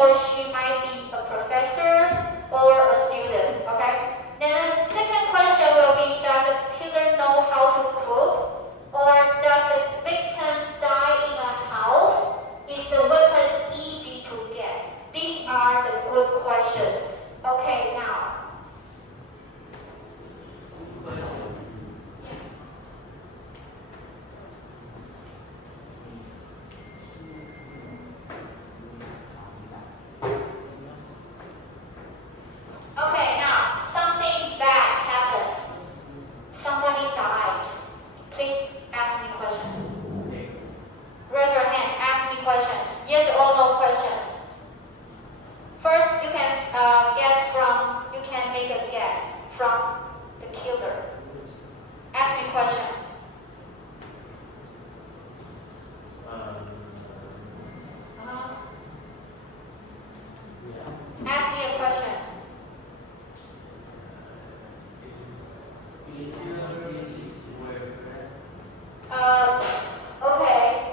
or she might be a professor or a student, okay? Then the second question will be, does the killer know how to cook? Or does the victim die in a house? Is the weapon easy to get? These are the good questions. Okay, now. Okay, now, something bad happens. Somebody died. Please ask me questions. Raise your hand, ask me questions. Yes or no questions. First, you can you can make a guess from the killer. Ask me question. Ask me a question. Okay.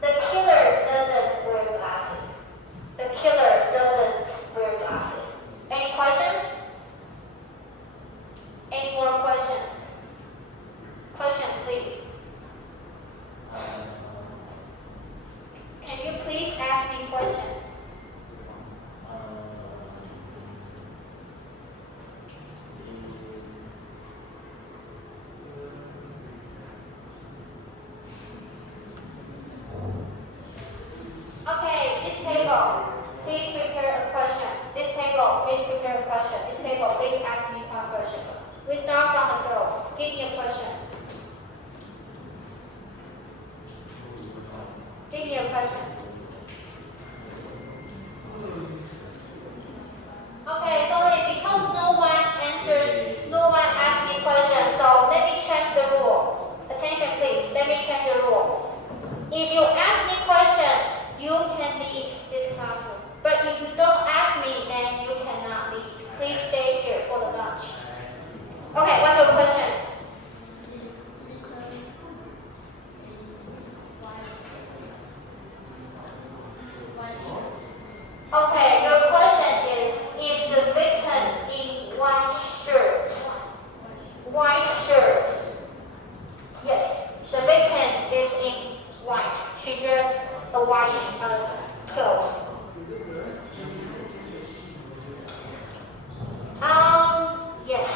The killer doesn't wear glasses. The killer doesn't wear glasses. Any questions? Any more questions? Questions, please. Can you please ask me questions? Okay, this table, please prepare a question. This table, please prepare a question. This table, please ask me a question. We start from the girls. Give me a question. Give me a question. Okay, sorry, because no one asked me questions, so let me change the rule. Attention please, let me change the rule. If you ask me question, you can leave this classroom. But if you don't ask me, then you cannot leave. Please stay here for the lunch. Okay, what's your question? Okay, your question is the victim in white shirt? White shirt. Yes, the victim is in white. She dressed a white clothes. Yes,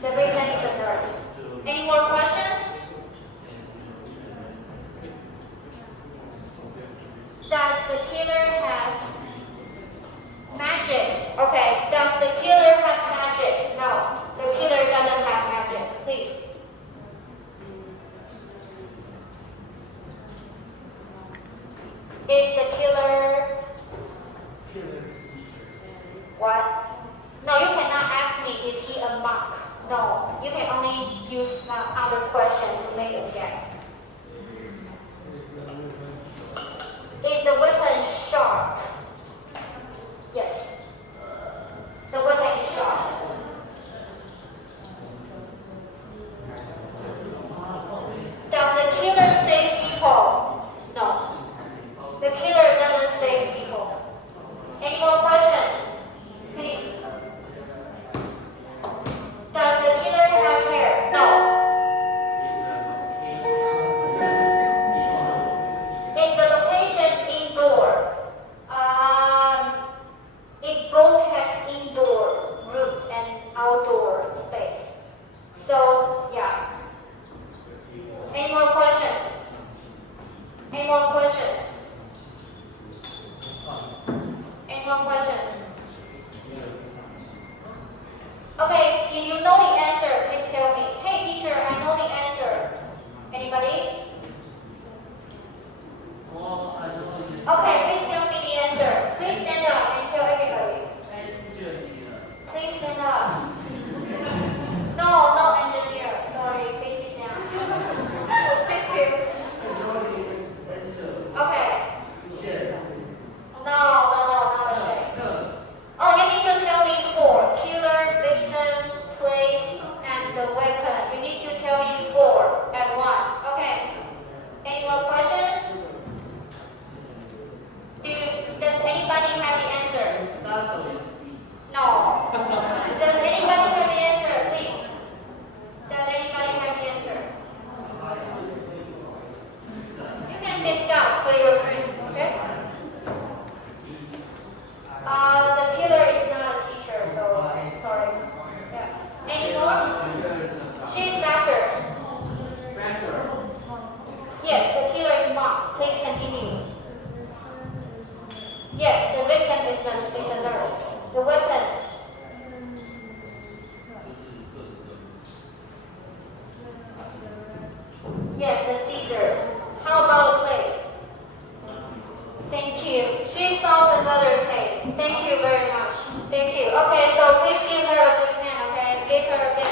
the victim is a nurse. Any more questions? Does the killer have magic? Okay, does the killer have magic? No, the killer doesn't have magic. Please. Is the killer what? No, you cannot ask me, is he a monk? No, you can only use other questions to make a guess. Is the weapon sharp? Yes. The weapon is sharp. Does the killer save people? No. The killer doesn't save people. Any more questions? Please. Does the killer have hair? No. Is the location indoor? It both has indoor rooms and outdoor space. So, yeah. Any more questions? Any more questions? Any more questions? Okay, if you know the answer, please tell me. Hey teacher, I know the answer. Anybody? Okay, please tell me the answer. Please stand up and tell everybody. Please stand up. No engineer. Sorry, please sit down. Thank you. Okay. No, not a shame. is a nurse. The weapon. Yes, the scissors. How about a place? Thank you. She solved another case. Thank you very much. Thank you. Okay, so please give her a good hand, okay? Give her a big